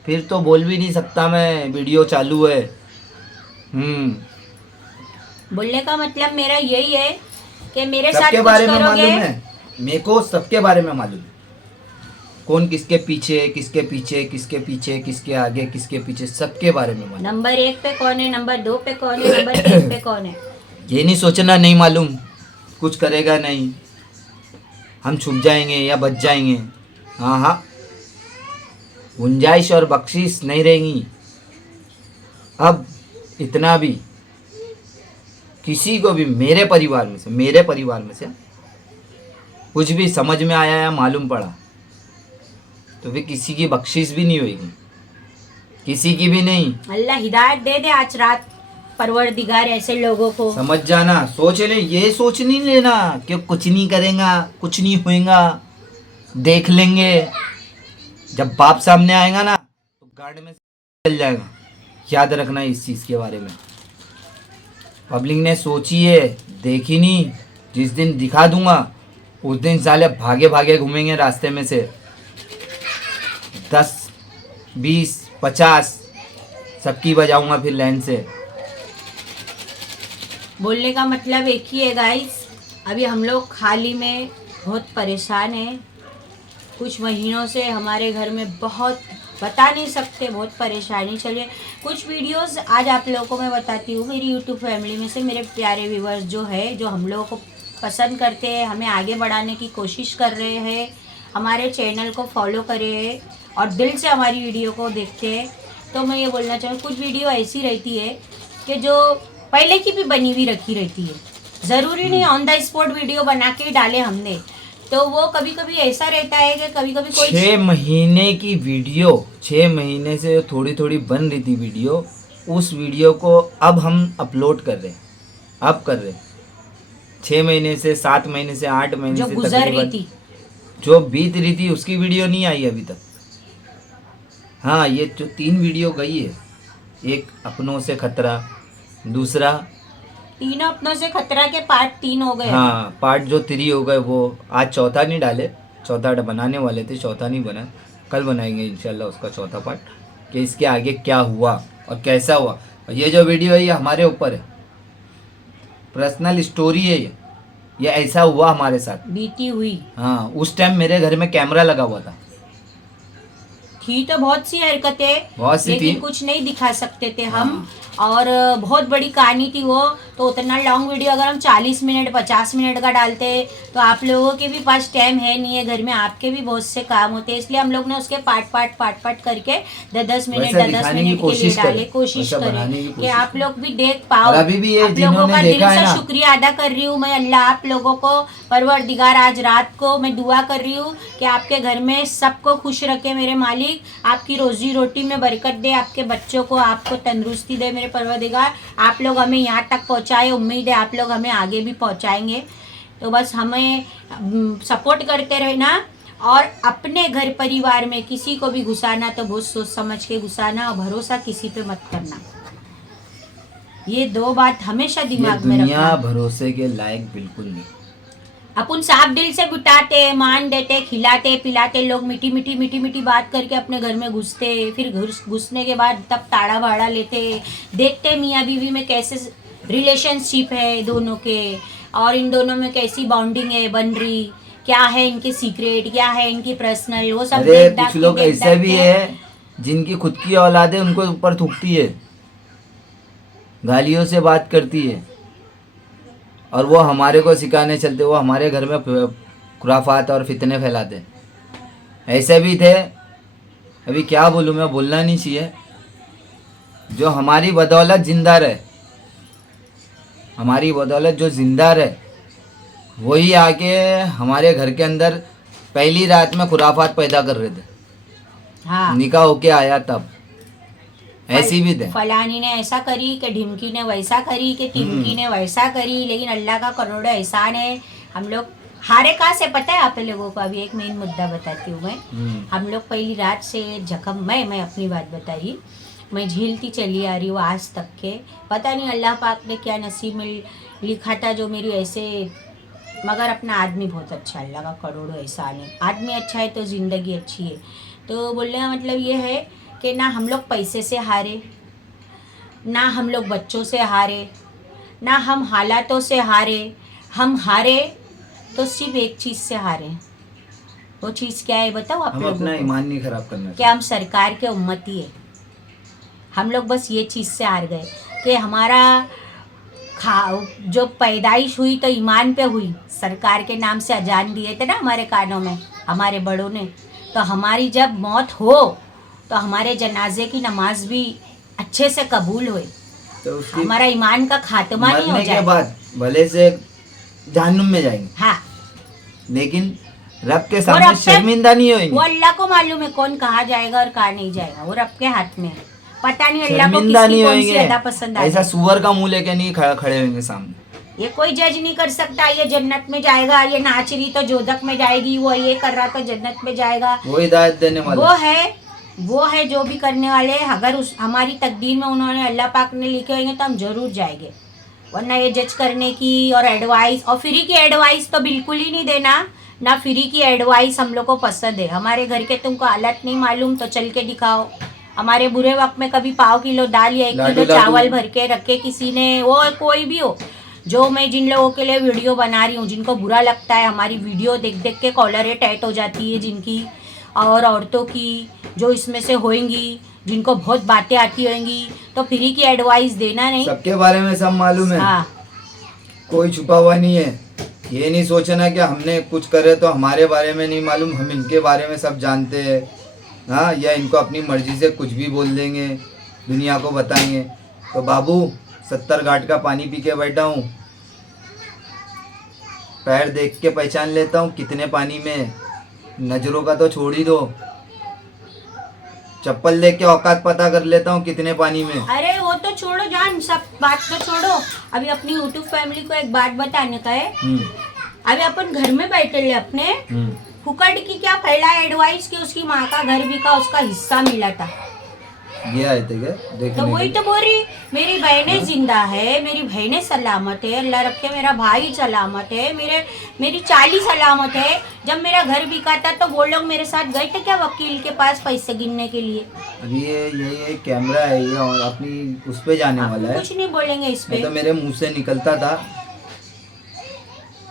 फिर तो बोल भी नहीं सकता मैं, वीडियो चालू है। बोलने का मतलब मेरा यही है कि मेरे साथ सबके कुछ बारे में करोगे। मालूम है मेरे को, सबके बारे में मालूम है, कौन किसके पीछे, किसके पीछे, किसके पीछे, किसके आगे, किसके पीछे, सबके बारे में मालूम। नंबर 1 पे कौन है, नंबर 2 पे कौन है, नंबर 3 पे कौन है। ये नहीं सोचना नहीं मालूम, कुछ करेगा नहीं, हम छुप जाएंगे या बच जाएंगे। हाँ हाँ, गुंजाइश और बख्शिश नहीं रहेगी। अब इतना भी किसी को भी मेरे परिवार में से कुछ भी समझ में आया या मालूम पड़ा तो फिर किसी की बख्शिश भी नहीं होगी, किसी की भी नहीं। अल्लाह हिदायत दे दे आज रात परवरदिगार ऐसे लोगों को। समझ जाना, सोच ले, ये सोच नहीं लेना कि कुछ नहीं करेगा, कुछ नहीं होएगा, देख लेंगे। जब बाप सामने आएगा ना तो गार्ड में चल जाएगा। याद रखना इस चीज़ के बारे में। पब्लिक ने सोची है, देखी नहीं, जिस दिन दिखा दूंगा उस दिन साले भागे भागे घूमेंगे रास्ते में से। 10, 20, 50 सबकी बजाऊंगा फिर लाइन से। बोलने का मतलब एक ही है गाइस, अभी हम लोग हाल ही में बहुत परेशान हैं। कुछ महीनों से हमारे घर में बहुत, बता नहीं सकते, बहुत परेशानी चल रही है। कुछ वीडियोस आज आप लोगों को मैं बताती हूँ। मेरी यूट्यूब फैमिली में से मेरे प्यारे व्यूवर्स जो है, जो हम लोगों को पसंद करते हैं, हमें आगे बढ़ाने की कोशिश कर रहे हैं, हमारे चैनल को फॉलो करे हैं और दिल से हमारी वीडियो को देखते हैं, तो मैं ये बोलना चाहूँ, कुछ वीडियो ऐसी रहती है कि जो पहले की भी बनी हुई रखी रहती है। ज़रूरी नहीं ऑन द स्पॉट वीडियो बना के डाले हमने, तो वो कभी कभी ऐसा रहता है कि कभी कभी कोई 6 महीने की वीडियो, 6 महीने से थोड़ी थोड़ी बन रही थी वीडियो, उस वीडियो को अब हम अपलोड कर रहे हैं, अब कर रहे हैं। 6 महीने से, 7 महीने से, 8 महीने जो से गुजर रही तकरीबन थी, जो बीत रही थी उसकी वीडियो नहीं आई अभी तक। हाँ, ये जो 3 वीडियो गई है, एक अपनों से खतरा, दूसरा तीनों अपनों से खतरा के पार्ट 3 हो गए। हाँ, पार्ट जो 3 हो गए, वो आज चौथा नहीं डाले, चौथा बनाने वाले थे, चौथा नहीं बना, कल बनाएंगे इंशाल्लाह उसका चौथा पार्ट। कि इसके आगे क्या हुआ और कैसा हुआ। और ये जो वीडियो है ये हमारे ऊपर है, पर्सनल स्टोरी है ये ऐसा हुआ हमारे साथ, बीती हुई हाँ। उस टाइम मेरे घर में कैमरा लगा हुआ था, थी तो बहुत सी हरकतें, बहुत सी लेकिन थी। कुछ नहीं दिखा सकते थे हम। और बहुत बड़ी कहानी थी वो, तो उतना लॉन्ग वीडियो अगर हम 40 मिनट 50 मिनट का डालते तो आप लोगों के भी पास टाइम है नहीं है, घर में आपके भी बहुत से काम होते हैं, इसलिए हम लोग ने उसके पार्ट करके 10-10 मिनट वैसा 10 दिखाने की मिनट के लिए कोशिश डाले, करें, कोशिश वैसा करें बनाने की कि कोशिश आप करें। लोग भी देख पाओ। और अभी भी ये आप लोगों जिन्होंने का दिल देखा है से ना, शुक्रिया अदा कर रही हूँ मैं, अल्लाह आप लोगों को, परवरदिगार आज रात को मैं दुआ कर रही हूँ कि आपके घर में सबको खुश रखे मेरे मालिक, आपकी रोजी रोटी में बरकत दे, आपके बच्चों को आपको तंदुरुस्ती दे मेरे परवरदिगार। आप लोग हमें यहाँ तक पहुँचाए, उम्मीद है आप लोग हमें आगे भी पहुँचाएंगे। तो बस हमें सपोर्ट करते रहना, और अपने घर परिवार में किसी को भी घुसाना तो बहुत सोच समझ के घुसाना, और भरोसा किसी पे मत करना। ये 2 बात हमेशा ये दिमाग में दुनिया रखना। भरोसे के लायक बिल्कुल नहीं। अपन साफ दिल से बिठाते, मान देते, खिलाते पिलाते, लोग मीठी मीठी मीठी मीठी बात करके अपने घर में घुसते, फिर घुसने के बाद तब ताड़ा भाड़ा लेते, देखते मियाँ बीवी में कैसे रिलेशनशिप है दोनों के, और इन दोनों में कैसी बॉन्डिंग है बन रही, क्या है इनके सीक्रेट, क्या है इनकी पर्सनल, वो सब अरे देख कुछ लोग ऐसे भी है जिनकी खुद की औलाद है उनको ऊपर थूकती है, गालियों से बात करती है, और वो हमारे को सिखाने चलते, वो हमारे घर में खुराफात और फितने फैलाते। ऐसे भी थे, अभी क्या बोलूँ मैं, बोलना नहीं चाहिए, जो हमारी बदौलत जिंदा रहे, हमारी बदौलत जो जिंदा रहे, वही आके हमारे घर के अंदर पहली रात में खुराफात पैदा कर रहे थे। हाँ, निकाह होके आया तब ऐसी भी थे। फलानी ने ऐसा करी कि ढिमकी ने वैसा करी कि टिमकी ने वैसा करी, लेकिन अल्लाह का करोड़ों एहसान है। हम लोग हारे कहाँ से पता है आप लोगों को? अभी एक मेन मुद्दा बताती हूँ मैं। हम लोग पहली रात से जख्म, मैं अपनी बात बताई, मैं झेलती चली आ रही हूँ आज तक के, पता नहीं अल्लाह पाक ने क्या नसीब में लिखा था जो मेरी ऐसे, मगर अपना आदमी बहुत अच्छा, अल्लाह का करोड़ों एहसान है। आदमी अच्छा है तो ज़िंदगी अच्छी है। तो बोलने का मतलब ये है कि ना हम लोग पैसे से हारे, ना हम लोग बच्चों से हारे, ना हम हालातों से हारे। हम हारे तो सिर्फ एक चीज़ से हारे। वो चीज़ क्या है बताओ आप हम लोगों अपना को? ईमान नहीं खराब करना कि हम सरकार के उम्मती है। हम लोग बस ये चीज़ से हार गए कि हमारा जो पैदाइश हुई तो ईमान पे हुई। सरकार के नाम से अजान दिए थे ना हमारे कानों में हमारे बड़ों ने, तो हमारी जब मौत हो तो हमारे जनाजे की नमाज भी अच्छे से कबूल हुए, तो उसकी हमारा ईमान का खात्मा नहीं हो मरने के जाए। बाद भले से जहन्नुम में जाएंगे, हाँ, लेकिन रब के और सामने रब पे- शर्मिंदा नहीं वो होंगे। अल्लाह को मालूम है कौन कहाँ जाएगा और कहाँ नहीं जाएगा, वो रब के हाथ में है। पता नहीं अल्लाह को शर्मिंदा किसकी नहीं कौन सी अदा होंगे, पसंद आ ऐसा जाए। सुअर का मुंह लेके नहीं खड़े होंगे सामने। ये कोई जज नहीं कर सकता, ये जन्नत में जाएगा, ये नाच रही तो जोदक में जाएगी, वो ये कर रहा तो जन्नत में जाएगा। वो हिदायत देने वाला वो है जो भी करने वाले। अगर उस हमारी तकदीर में उन्होंने अल्लाह पाक ने लिखे होंगे तो हम जरूर जाएंगे, वरना ये जज करने की और एडवाइस, और फ्री की एडवाइस तो बिल्कुल ही नहीं देना ना। फ्री की एडवाइस हम लोग को पसंद है। हमारे घर के तुमको हालत नहीं मालूम तो चल के दिखाओ। हमारे बुरे वक्त में कभी पाव किलो दाल या 1 किलो चावल भर के रखे किसी ने, वो कोई भी हो। जो मैं जिन लोगों के लिए वीडियो बना रही हूँ, जिनको बुरा लगता है हमारी वीडियो देख देख के कॉलरें टाइट हो जाती है जिनकी, और औरतों की जो इसमें से होंगी, जिनको बहुत बातें आती होंगी, तो फ्री की एडवाइस देना नहीं। सबके बारे में सब मालूम है। हाँ, कोई छुपा हुआ नहीं है। ये नहीं सोचना कि हमने कुछ करे तो हमारे बारे में नहीं मालूम, हम इनके बारे में सब जानते हैं, हाँ, या इनको अपनी मर्जी से कुछ भी बोल देंगे, दुनिया को बताएंगे। तो बाबू 70 घाट का पानी पी के बैठा हूँ, पैर देख के पहचान लेता हूँ कितने पानी में, नजरों का तो छोड़ ही दो, चप्पल देख के औकात पता कर लेता हूँ कितने पानी में। अरे वो तो छोड़ो जान, सब बात तो छोड़ो। अभी अपनी यूट्यूब फैमिली को एक बात बताने का है। अभी अपन घर में बैठे ले अपने, फुकट की क्या फैला एडवाइस कि उसकी माँ का घर बिका, उसका हिस्सा मिला था। ये आए थे क्या तो देखने वही के तो बोल रही, मेरी बहनें जिंदा है, मेरी बहनें सलामत है, अल्लाह रखे, मेरा भाई सलामत है, मेरी चाली सलामत है। जब मेरा घर बिका था तो वो लोग मेरे साथ गए थे क्या वकील के पास पैसे गिनने के लिए? अभी ये कैमरा है ये और अपनी उस पे जाने आप वाला है। कुछ नहीं बोलेंगे इस मैं पे। तो मेरे मुंह से निकलता था।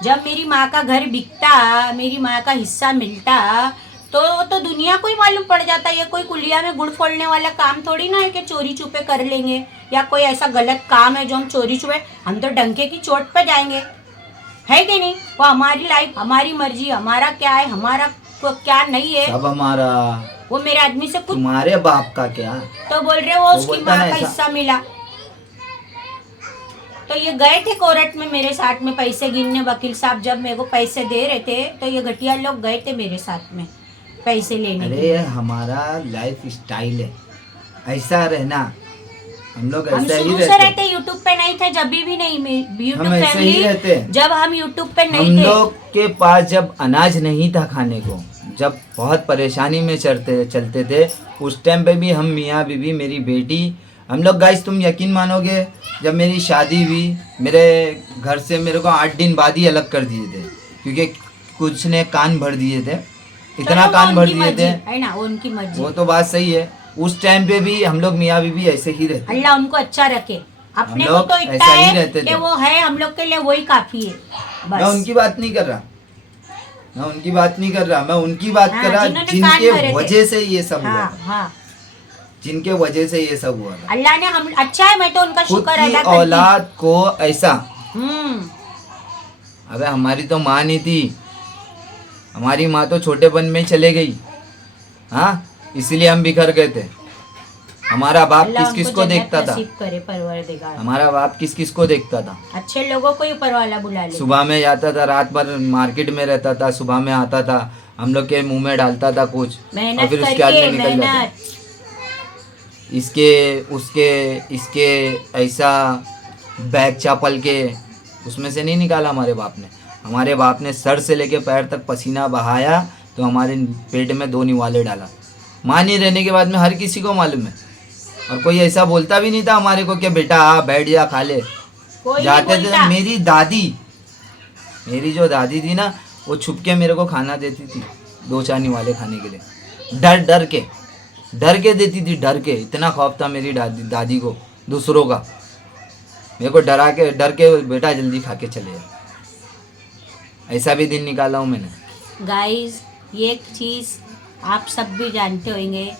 जब मेरी माँ का घर बिकता, मेरी माँ का हिस्सा मिलता, तो दुनिया को ही मालूम पड़ जाता। ये कोई कुलिया में गुड़ फोड़ने वाला काम थोड़ी ना है कि चोरी छुपे कर लेंगे, या कोई ऐसा गलत काम है जो हम चोरी छुपे, हम तो डंके की चोट पे जाएंगे, है कि नहीं? वो हमारी लाइफ, हमारी मर्जी, हमारा क्या है, हमारा क्या नहीं है, सब हमारा। वो मेरे आदमी से कुछ तुम्हारे बाप का क्या? तो बोल रहे वो वो उसकी बोलता माँ ना का ऐसा। हिस्सा मिला। तो ये गए थे कोर्ट में मेरे साथ में पैसे गिनने, वकील साहब जब मेरे को पैसे दे रहे थे तो ये घटिया लोग गए थे मेरे साथ में पैसे लेने के अरे लिए। हमारा लाइफ स्टाइल है ऐसा रहना। हम लोग हम ऐसा ही शुरू से रहते रहते, यूट्यूब पे नहीं थे जब भी नहीं, यूट्यूब हम ऐसे ही फैमिली रहते हैं। जब हम यूट्यूब पे हम नहीं थे, लोग के पास जब अनाज नहीं था खाने को, जब बहुत परेशानी में चलते थे, उस टाइम पे भी हम मियाँ बीवी मेरी बेटी हम लोग गाइस, तुम यकीन मानोगे, जब मेरी शादी हुई मेरे घर से मेरे को 8 दिन बाद ही अलग कर दिए थे, क्योंकि कुछ ने कान भर दिए थे, इतना चलो वो कान भर उनकी दिए मर्जी थे। है ना, वो उनकी मर्जी। वो तो बात सही है। उस टाइम पे भी हम लोग मियाँ बीवी ऐसे ही रहते। अल्लाह उनको अच्छा रखे। अपने हम को लोग तो इतना ऐसा ही है रहते कि थे। वो है, हम लोग के लिए वही काफी है मैं बस। उनकी बात नहीं कर रहा, मैं उनकी बात नहीं कर रहा, मैं उनकी बात हाँ, कर रहा जिन्होंने जिनके कान भरे थे। वजह से ये सब हुआ हाँ था, हाँ, जिनके वजह से ये सब हुआ था। अल्लाह ने हम अच्छा है, मैं तो उनका खुद शुक्र की अदा करती हूँ। औलाद को ऐसा, हम्म। अबे हमारी तो माँ नहीं थी, हमारी माँ तो छोटेपन में ही चले गई। हाँ, इसीलिए हम बिखर गए थे। हमारा बाप अल्लाह किस किस उनको को जन्नत देखता था, नसीब करे परवरदिगार। हमारा बाप किस किस को देखता था। अच्छे लोगों को ही ऊपर वाला बुला ले। सुबह में जाता था, रात भर मार्केट में रहता था, सुबह में आता था, हम लोग के मुंह में डालता था कुछ और मेहनत फिर उसके बाद करके, में निकल जाता। मेहनत। इसके उसके इसके ऐसा बैग चापल के उसमें से नहीं निकाला हमारे बाप ने। हमारे बाप ने सर से लेके पैर तक पसीना बहाया तो हमारे पेट में 2 निवाले डाला। माँ नहीं रहने के बाद में हर किसी को मालूम है, और कोई ऐसा बोलता भी नहीं था हमारे को कि बेटा आ बैठ जा खा ले। कोई नहीं जाते थे। बोलता। मेरी जो दादी थी ना, वो छुप के मेरे को खाना देती थी 2-4 निवाले खाने के लिए, डर के देती थी, डर के। इतना खौफ था मेरी दादी को दूसरों का, मेरे को डर के बेटा जल्दी खा के चले जा। ऐसा भी दिन निकाला हूँ मैंने। गाइस, ये एक चीज़ आप सब भी जानते होंगे,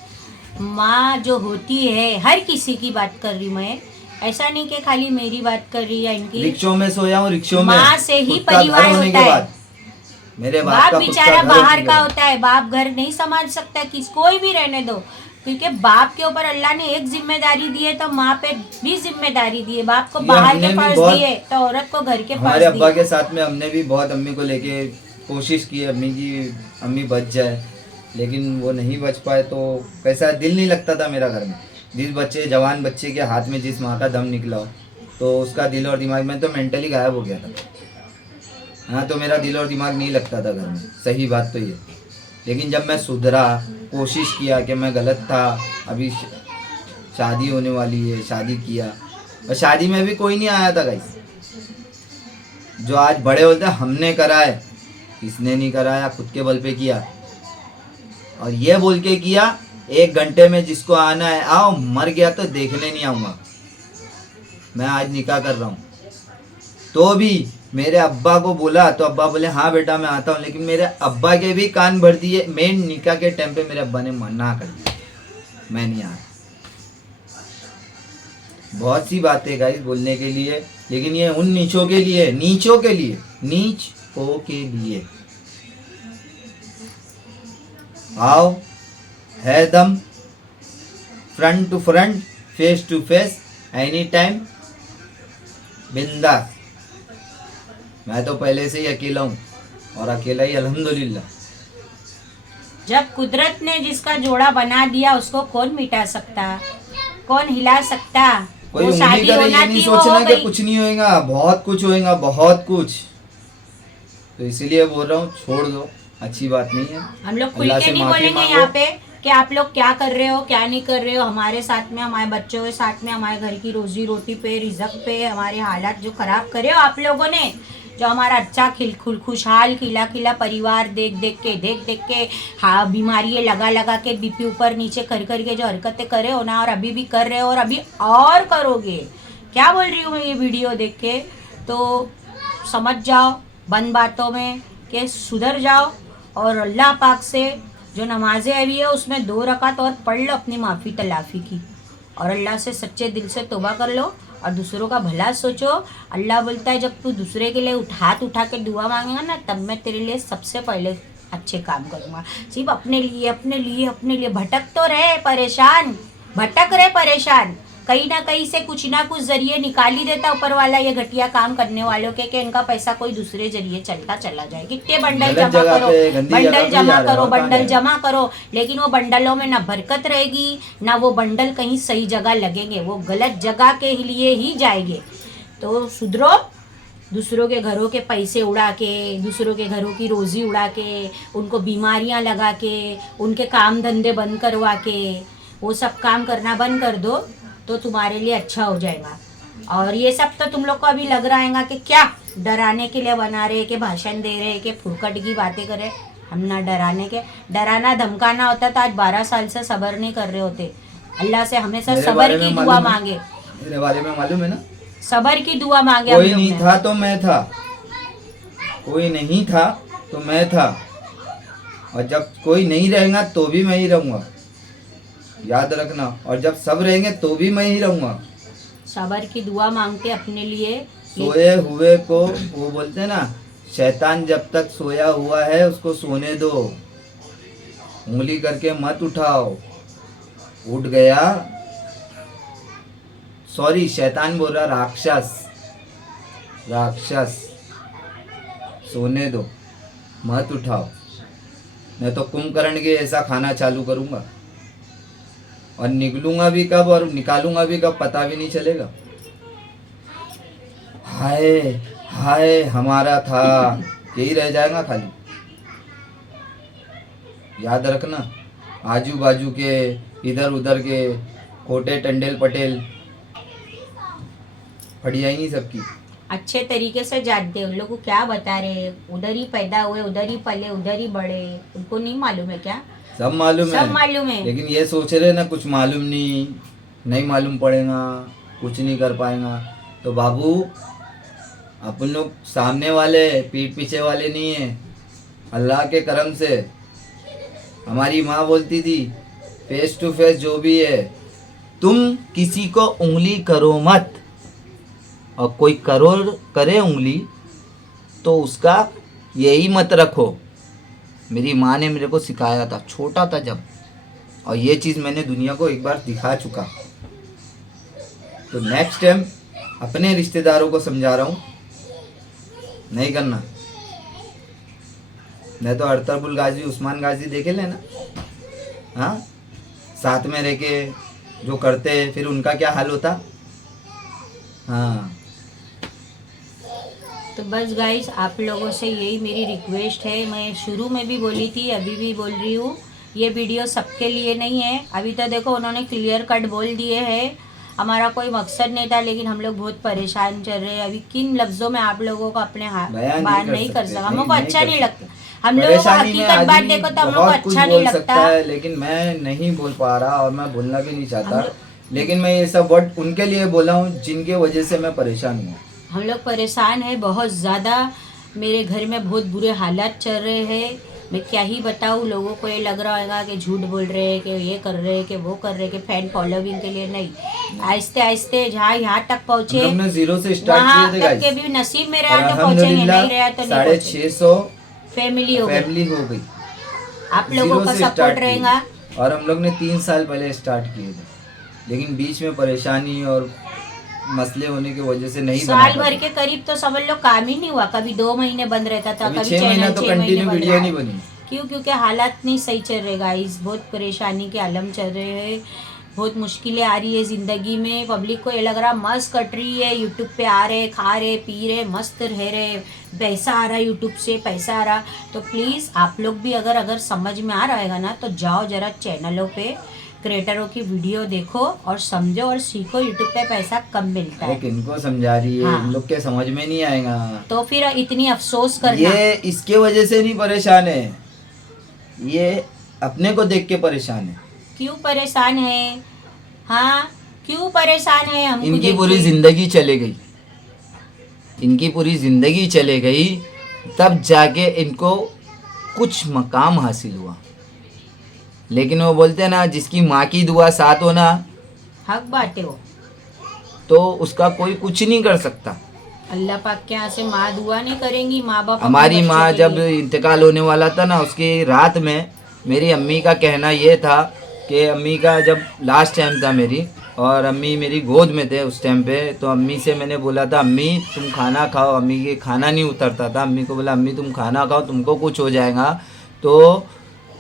माँ जो होती है, हर किसी की बात कर रही मैं, ऐसा नहीं कि खाली मेरी बात कर रही है इनकी। रिक्शों में सोया हूँ, रिक्शों में। माँ से ही खुद का घर परिवार होने होता के है। बाद। मेरे बाप बाप का खुद बेचारा का घर बाहर होने के का बाद। होता है, बाप घर नहीं संभाल सकता, किस कोई भी रहने दो, क्योंकि बाप के ऊपर अल्लाह ने एक जिम्मेदारी दी है तो माँ पे भी जिम्मेदारी दी है। बाप को ये बाहर हमने के भी फर्ज बहुत- दिए तो औरत को घर के हमारे फर्ज अब्बा दिए। के साथ में हमने भी बहुत अम्मी को लेके कोशिश की, अम्मी बच जाए, लेकिन वो नहीं बच पाए। तो कैसा दिल नहीं लगता था मेरा घर में। जवान बच्चे के हाथ में जिस माँ का दम निकला हो तो उसका दिल और दिमाग में तो मेंटली गायब हो गया था। हाँ, तो मेरा दिल और दिमाग नहीं लगता था घर में, सही बात तो ये। लेकिन जब मैं सुधरा, कोशिश किया कि मैं गलत था, अभी शादी होने वाली है, शादी किया, और शादी में भी कोई नहीं आया था गाइस। जो आज बड़े होते हैं हमने करा है, किसने नहीं कराया, खुद के बल पे किया। और ये बोल के किया 1 घंटे में जिसको आना है आओ, मर गया तो देखने नहीं आऊँगा। मैं आज निकाह कर रहा हूँ तो भी मेरे अब्बा को बोला तो अब्बा बोले हाँ बेटा मैं आता हूँ, लेकिन मेरे अब्बा के भी कान भर दिए। मेन निकाह के टाइम पे मेरे अब्बा ने मना कर दिया, मैं नहीं आया। बहुत सी बातें गाइस बोलने के लिए, लेकिन ये उन नीचों के लिए, नीचों के लिए आओ, है दम, front to front, face to face, any time, बिंदास। मैं तो पहले से ही अकेला हूँ और अकेला ही अल्हम्दुलिल्लाह। जब कुदरत ने जिसका जोड़ा बना दिया उसको कौन मिटा सकता, कौन हिला सकता। कोई वो उम्मीद शादी करे, होना ये नहीं थी, वो हो सोचना कि गई। कुछ नहीं होएगा, बहुत कुछ होएगा, बहुत कुछ। तो इसीलिए बोल रहा हूँ छोड़ दो, अच्छी बात नहीं है। हम लोग खुल अल्लाह के से नहीं माफी बोलेंगे मांगो। यहाँ पे कि आप लोग क्या कर रहे हो क्या नहीं कर रहे हो, हमारे साथ में, हमारे बच्चों के साथ में, हमारे घर की रोजी रोटी पे, रिजक पे हमारे हालात जो खराब करे हो आप लोगों ने, जो हमारा अच्छा खुशहाल खिला परिवार देख देख के हाँ बीमारी लगा लगा के बीपी ऊपर नीचे कर के जो हरकतें करे हो ना, और अभी भी कर रहे हो और अभी और करोगे, क्या बोल रही हूँ मैं ये वीडियो देख के, तो समझ जाओ बंद बातों में कि सुधर जाओ और अल्लाह पाक से जो नमाजें अभी है उसमें 2 रकात और पढ़ लो अपनी माफ़ी तलाफ़ी की, और अल्लाह से सच्चे दिल से तौबा कर लो और दूसरों का भला सोचो। अल्लाह बोलता है जब तू दूसरे के लिए हाथ उठा के दुआ मांगेगा ना, तब मैं तेरे लिए सबसे पहले अच्छे काम करूँगा। सिर्फ अपने लिए भटक तो रहे परेशान, भटक रहे परेशान, कहीं ना कहीं से कुछ ना कुछ जरिए निकाल ही देता ऊपर वाला ये घटिया काम करने वालों के, कि इनका पैसा कोई दूसरे जरिए चलता चला जाए। कितने बंडल जमा करो, लेकिन वो बंडलों में ना बरकत रहेगी ना वो बंडल कहीं सही जगह लगेंगे, वो गलत जगह के लिए ही जाएंगे। तो सुधरो, दूसरों के घरों के पैसे उड़ा के, दूसरों के घरों की रोजी उड़ा के, उनको बीमारियां लगा के, उनके काम धंधे बंद करवा के, वो सब काम करना बंद कर दो तो तुम्हारे लिए अच्छा हो जाएगा। और ये सब तो तुम लोग को अभी लग रहा है कि क्या डराने के लिए बना रहे, कि भाषण दे रहे, कि फुरकट की बातें करे। हम ना डराने के, डराना धमकाना होता तो आज 12 साल से सब्र नहीं कर रहे होते। अल्लाह से हमेशा सब्र की दुआ मांगे। मेरे बारे में मालूम है ना, सब्र की दुआ मांगे। कोई नहीं था तो मैं था, कोई नहीं था तो मैं था, और जब कोई नहीं रहेगा तो भी मैं ही रहूंगा, याद रखना। और जब सब रहेंगे तो भी मैं ही रहूंगा। सबर की दुआ मांगते अपने लिए। सोए हुए को वो बोलते हैं ना, शैतान जब तक सोया हुआ है उसको सोने दो, उंगली करके मत उठाओ। उठ गया, सॉरी शैतान बोल रहा, राक्षस सोने दो, मत उठाओ, मैं तो कुंभकर्ण के ऐसा खाना चालू करूंगा, और निकलूंगा भी कब और निकालूंगा भी कब पता भी नहीं चलेगा। हाय हाय हमारा था, यही रह जाएगा खाली। याद रखना, आजू बाजू के इधर उधर के कोटे टंडेल पटेल फटिया ही नहीं सबकी। अच्छे तरीके से जानते हैं, उन लोग को क्या बता रहे, उधर ही पैदा हुए, उधर ही पले, उधर ही बड़े, उनको नहीं मालूम है क्या? सब मालूम है, लेकिन ये सोच रहे ना कुछ मालूम नहीं मालूम पड़ेगा, कुछ नहीं कर पाएगा। तो बाबू अपन लोग सामने वाले, पीठ पीछे वाले नहीं है। अल्लाह के करम से हमारी माँ बोलती थी, फेस टू फेस जो भी है, तुम किसी को उंगली करो मत, और कोई करे उंगली तो उसका यही मत रखो। मेरी माँ ने मेरे को सिखाया था, छोटा था जब, और ये चीज़ मैंने दुनिया को एक बार दिखा चुका। तो नेक्स्ट टाइम अपने रिश्तेदारों को समझा रहा हूँ, नहीं करना। नहीं तो अरतरबुल गाजी, उस्मान गाजी देखे लेना, हाँ, साथ में रह के जो करते फिर उनका क्या हाल होता। हाँ, तो बस गाइस, आप लोगों से यही मेरी रिक्वेस्ट है। मैं शुरू में भी बोली थी, अभी भी बोल रही हूँ, ये वीडियो सबके लिए नहीं है। अभी तो देखो उन्होंने क्लियर कट बोल दिए हैं, हमारा कोई मकसद नहीं था, लेकिन हम लोग बहुत परेशान चल रहे हैं। अभी किन लफ्ज़ों में आप लोगों को अपने बात नहीं कर सकता, हम लोग को अच्छा नहीं लगता। हम लोगों को हकीकत बात देखो तो हम लोग को अच्छा नहीं लगता, लेकिन मैं नहीं बोल पा रहा और मैं बोलना भी नहीं चाहता। लेकिन मैं ये सब वर्ड उनके लिए बोला हूँ जिनके वजह से मैं परेशान हूँ। हम लोग परेशान हैं बहुत ज़्यादा, मेरे घर में बहुत बुरे हालात चल रहे हैं। मैं क्या ही बताऊँ, लोगों को ये लग रहा होगा कि झूठ बोल रहे हैं, कि ये कर रहे हैं, कि वो कर रहे हैं, कि फैन फॉलोइंग के लिए नहीं। आहिस्ते आहिस्ते जहाँ यहाँ तक पहुँचे, हमने 0 से स्टार्ट वहाँ किए थे तक के भी नसीब में रहा तो पहुँचेंगे, नहीं रहा तो नहीं। 650 फैमिली हो गई। आप लोगों का सपोर्ट रहेगा। और हम लोग ने 3 साल पहले स्टार्ट किए थे, लेकिन बीच में परेशानी और मसले होने की वजह से नहीं बना। साल भर के करीब तो समझ लो काम ही नहीं हुआ, कभी 2 महीने बंद रहता था, कभी 6 महीना तो कंटिन्यू वीडियो नहीं बनी। क्योंकि हालात नहीं सही चल रहे गाइस, बहुत परेशानी के आलम चल रहे हैं। बहुत मुश्किलें आ रही है ज़िंदगी में। पब्लिक को ये लग रहा मस्त कट रही है, यूट्यूब पे आ रहे, खा रहे, पी रहे, मस्त रह रहे, पैसा आ रहा है यूट्यूब से, पैसा आ रहा। तो प्लीज़ आप लोग भी अगर समझ में आ रहेगा ना तो जाओ जरा चैनलों पे क्रिएटरों की वीडियो देखो और समझो और सीखो। यूट्यूब पे पैसा कम मिलता है। इनको समझा रही है, हाँ। इन लोग के समझ में नहीं आएगा। तो फिर इतनी अफसोस करना। ये इसके वजह से नहीं परेशान है, ये अपने को देख के परेशान है। क्यों परेशान है? हाँ, क्यों परेशान है? हमको इनकी देख पूरी के। जिंदगी चले गई, इनकी पूरी जिंदगी चले गई, तब जाके इनको कुछ मकाम हासिल हुआ। लेकिन वो बोलते हैं ना, जिसकी माँ की दुआ साथ हो ना, हक बाटे हो, तो उसका कोई कुछ नहीं कर सकता। अल्लाह पाक के यहाँ से माँ दुआ नहीं करेंगी? माँ बाप अपने हमारी बच्चों माँ के जब लिए। इंतकाल होने वाला था ना, उसकी रात में मेरी अम्मी का कहना ये था कि अम्मी का जब लास्ट टाइम था मेरी, और अम्मी मेरी गोद में थे उस टाइम पे, तो अम्मी से मैंने बोला था अम्मी तुम खाना खाओ। अम्मी के खाना नहीं उतरता था। अम्मी को बोला अम्मी तुम खाना खाओ, तुमको कुछ हो जाएगा तो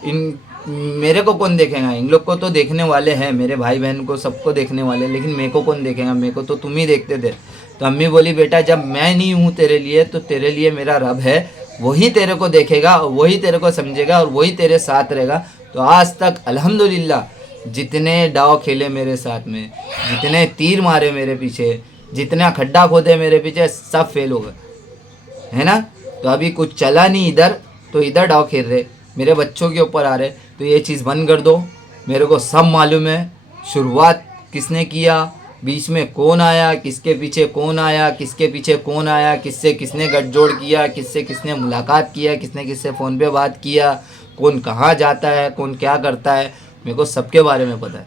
इन मेरे को कौन देखेगा? इन लोग को तो देखने वाले हैं, मेरे भाई बहन को सबको देखने वाले, लेकिन मेरे को कौन देखेगा? मेरे को तो तुम ही देखते थे। तो अम्मी बोली बेटा जब मैं नहीं हूँ तेरे लिए, तो तेरे लिए मेरा रब है, वही तेरे को देखेगा, वही तेरे को समझेगा और वही तेरे साथ रहेगा। तो आज तक अल्हम्दुलिल्लाह जितने डाव खेले मेरे साथ में, जितने तीर मारे मेरे पीछे, जितना खड्डा खोदे मेरे पीछे, सब फेल हो गए, है ना। तो अभी कुछ चला नहीं इधर, तो इधर डाव खेल रहे, मेरे बच्चों के ऊपर आ रहे। तो ये चीज़ बंद कर दो। मेरे को सब मालूम है शुरुआत किसने किया, बीच में कौन आया, किसके पीछे कौन आया, किसके पीछे कौन आया, किससे किसने गठजोड़ किया, किससे किसने मुलाकात किया, किसने किससे फ़ोन पे बात किया, कौन कहाँ जाता है, कौन क्या करता है, मेरे को सबके बारे में पता है।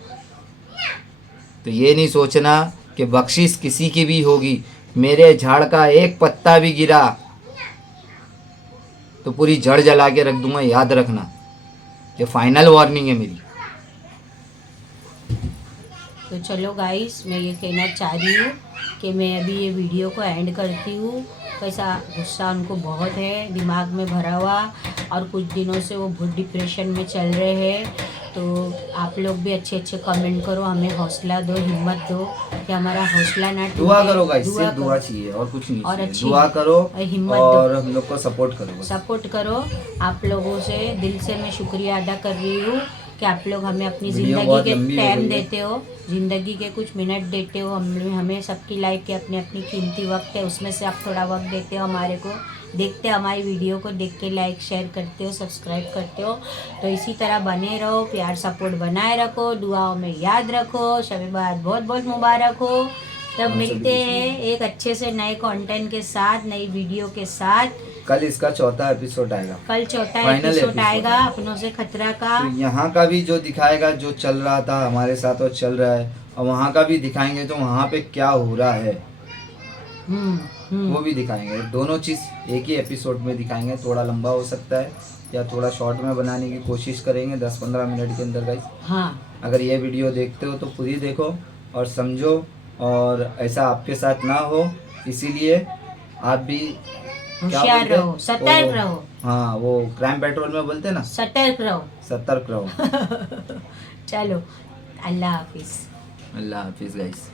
तो ये नहीं सोचना कि बख्शिश किसी की भी होगी। मेरे झाड़ का एक पत्ता भी गिरा तो पूरी जड़ जला के रख दूंगा, याद रखना। ये फाइनल वार्निंग है मेरी। तो चलो गाइस, मैं ये कहना चाह रही हूँ कि मैं अभी ये वीडियो को एंड करती हूँ। कैसा गुस्सा उनको बहुत है दिमाग में भरा हुआ, और कुछ दिनों से वो बहुत डिप्रेशन में चल रहे हैं। तो आप लोग भी अच्छे अच्छे कमेंट करो, हमें हौसला दो, हिम्मत दो कि हमारा हौसला ना टूटे। दुआ करो गाइस, सिर्फ करो। दुआ चाहिए और कुछ नहीं और चाहिए। अच्छी दुआ करो हिम्मत और दो, हम लोग को सपोर्ट करो बस। सपोर्ट करो। आप लोगों से दिल से मैं शुक्रिया अदा कर रही हूँ कि आप लोग हमें अपनी वीडियो ज़िंदगी बहुत के लंबी हो टाइम गई है। देते हो, ज़िंदगी के कुछ मिनट देते हो। हमें सबकी लाइफ के अपनी अपनी कीमती वक्त है, उसमें से आप थोड़ा वक्त देते हो हमारे को, देखते हो हमारी वीडियो को, देख के लाइक शेयर करते हो, सब्सक्राइब करते हो। तो इसी तरह बने रहो, प्यार सपोर्ट बनाए रखो, दुआओं में याद रखो। शब बात बहुत बहुत मुबारक हो। तब मिलते हैं एक अच्छे से नए कंटेंट के साथ, नई वीडियो के साथ। कल इसका चौथा एपिसोड आएगा, कल चौथा फाइनल एपिसोड आएगा है। अपनों से खतरा का। तो यहाँ का भी जो दिखाएगा, जो चल रहा था हमारे साथ और चल रहा है, और वहाँ का भी दिखाएंगे तो वहाँ पे क्या हो रहा है वो भी दिखाएंगे। दोनों चीज़ एक ही एपिसोड में दिखाएंगे। थोड़ा लंबा हो सकता है या थोड़ा शॉर्ट में बनाने की कोशिश करेंगे 10-15 मिनट के अंदर गाइस। हाँ, अगर ये वीडियो देखते हो तो पूरी देखो और समझो, और ऐसा आपके साथ ना हो, इसीलिए आप भी क्या होशियार बोलते हैं? रहो, सतर्क वो- रहो, हाँ, वो क्राइम पेट्रोल में बोलते हैं ना, सतर्क रहो। सतर्क रहो। चलो, अल्लाह हाफिज़। अल्लाह हाफिज़ गाइस।